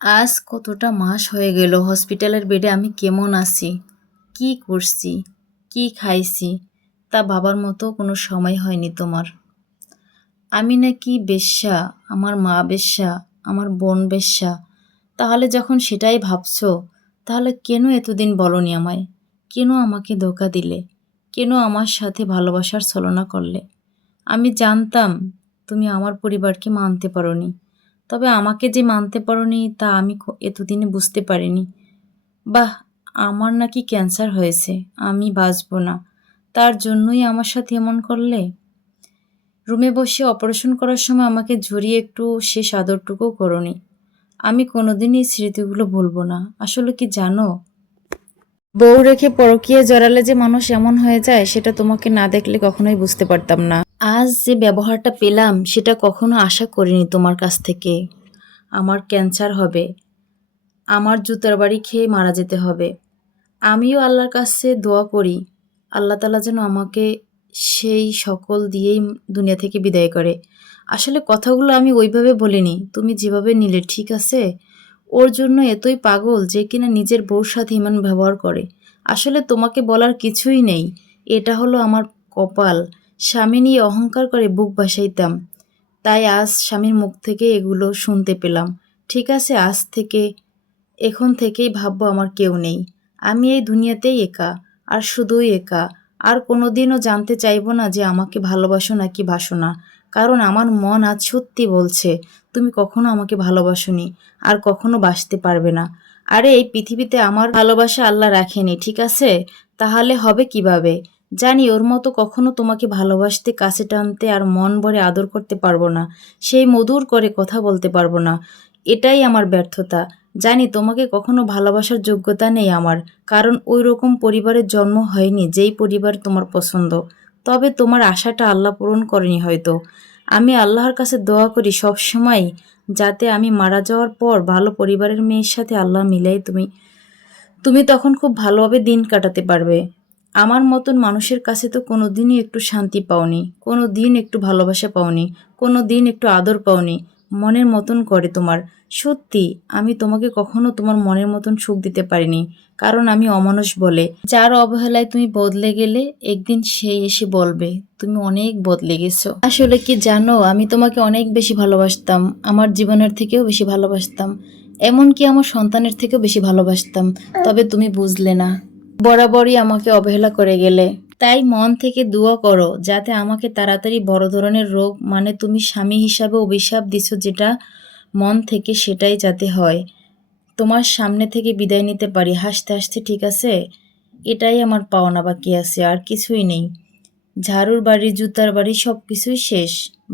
আজ কতটা মাস হয়ে গেল হসপিটালের বেডে আমি কেমন আছি, কি করছি, কি খাইছি তা ভাবার মতো কোনো সময় হয়নি তোমার। আমি নাকি বেশ্যা, আমার মা বেশ্যা, আমার বোন বেশ্যা। তাহলে যখন সেটাই ভাবছো, তাহলে কেন এতদিন বলনি আমায়? কেন আমাকে ধোঁকা দিলে? কেন আমার সাথে ভালোবাসার ছলনা করলে? আমি জানতাম তুমি আমার পরিবারকে মানতে পারোনি, তবে আমাকে যে মানতে পারোনি তা আমি এতদিনে বুঝতে পারিনি। বাহ, আমার নাকি ক্যান্সার হয়েছে, আমি বাঁচব না, তার জন্যই আমার সাথে এমন করলে? রুমে বসে অপারেশন করার সময় আমাকে জড়িয়ে একটু শেষ আদরটুকুও করোনি। আমি কোনোদিনই এই স্মৃতিগুলো ভুলবো না। আসলে কি জানো, বউ রেখে পরকীয়ায় জড়ালে যে মানুষ এমন হয়ে যায় সেটা তোমাকে না দেখলে কখনোই বুঝতে পারতাম না। আজ যে ব্যবহারটা পেলাম সেটা কখনো আশা করিনি তোমার কাছ থেকে। আমার ক্যান্সার হবে, আমার জুতার বাড়ি খেয়ে মারা যেতে হবে। আমিও আল্লাহর কাছে দোয়া করি আল্লাহ তাআলা যেন আমাকে সেই সকল দিয়েই দুনিয়া থেকে বিদায় করে। আসলে কথাগুলো আমি ওইভাবে বলিনি, তুমি যেভাবে নিলে ঠিক আছে। ওর জন্য এতই পাগল যে কিনা নিজের বউর সাথে ইমান ব্যবহার করে। আসলে তোমাকে বলার কিছুই নেই, এটা হলো আমার কপাল। স্বামী নিয়ে অহংকার করে বুক ভাসাইতাম, তাই আজ স্বামীর মুখ থেকে এগুলো শুনতে পেলাম। ঠিক আছে, আজ থেকে এখন থেকেই ভাববো আমার কেউ নেই, আমি এই দুনিয়াতেই একা, আর শুধুই একা। আর কোনোদিনও জানতে চাইবো না যে আমাকে ভালোবাসো নাকি বাসো না, কারণ আমার মন আজ সত্যি বলছে তুমি কখনো আমাকে ভালোবাসোনি, আর কখনো বাসতে পারবে না। আরে এই পৃথিবীতে আমার ভালোবাসা আল্লাহ রাখেনি, ঠিক আছে? তাহলে হবে কিভাবে? জানি ওর মতো কখনো তোমাকে ভালোবাসতে, কাছে টানতে আর মন ভরে আদর করতে পারবো না, সেই মধুর করে কথা বলতে পারবো না। এটাই আমার ব্যর্থতা। জানি তোমাকে কখনো ভালোবাসার যোগ্যতা নেই আমার, কারণ ওই রকম পরিবারের জন্ম হয়নি যেই পরিবার তোমার পছন্দ। তবে তোমার আশাটা আল্লাহ পূরণ করেনি হয়তো। আমি আল্লাহর কাছে দোয়া করি সব সময় যাতে আমি মারা যাওয়ার পর ভালো পরিবারের মেয়ের সাথে আল্লাহ মিলাই তুমি তুমি তখন খুব ভালোভাবে দিন কাটাতে পারবে। আমার মতন মানুষের কাছে তো কোনো দিনই একটু শান্তি পাওনি, কোনো দিন একটু ভালোবাসা পাওনি, কোনো দিন একটু আদর পাওনি। মনের মতন করে তোমার। সত্যি আমি তোমাকে কখনো তোমার মনের মতন সুখ দিতে পারিনি, কারণ আমি অমানুষ বলে। যার অবহেলায় তুমি বদলে গেলে, একদিন সেই এসে বলবে তুমি অনেক বদলে গেছো। আসলে কি জানো, আমি তোমাকে অনেক বেশি ভালোবাসতাম, আমার জীবনের থেকেও বেশি ভালোবাসতাম, এমনকি আমার সন্তানের থেকেও বেশি ভালোবাসতাম। তবে তুমি বুঝলে না, বরাবরই আমাকে অবহেলা করে গেলে। তাই মন থেকে দোয়া করো যাতে আমাকে তাড়াতাড়ি বড় ধরনের রোগ, মানে তুমি স্বামী হিসাবে অভিশাপ দিছো যেটা মন থেকে, সেটাই যাতে হয়। তোমার সামনে থেকে বিদায় নিতে পারি হাসতে হাসতে, ঠিক আছে? এটাই আমার পাওনা, বাকি আছে আর কিছুই নেই। ঝাড়ুর বাড়ি, জুতার বাড়ি সব কিছুই শেষ।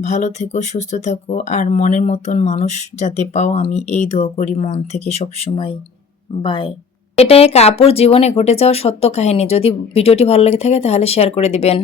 ভালো থেকো, সুস্থ থাকো, আর মনের মতন মানুষ যাতে পাও আমি এই দোয়া করি মন থেকে সবসময়। বাই। এটা এক আপুর জীবনে ঘটে যাওয়া সত্য কাহিনী। যদি ভিডিওটি ভালো লেগে থাকে তাহলে শেয়ার করে দিবেন।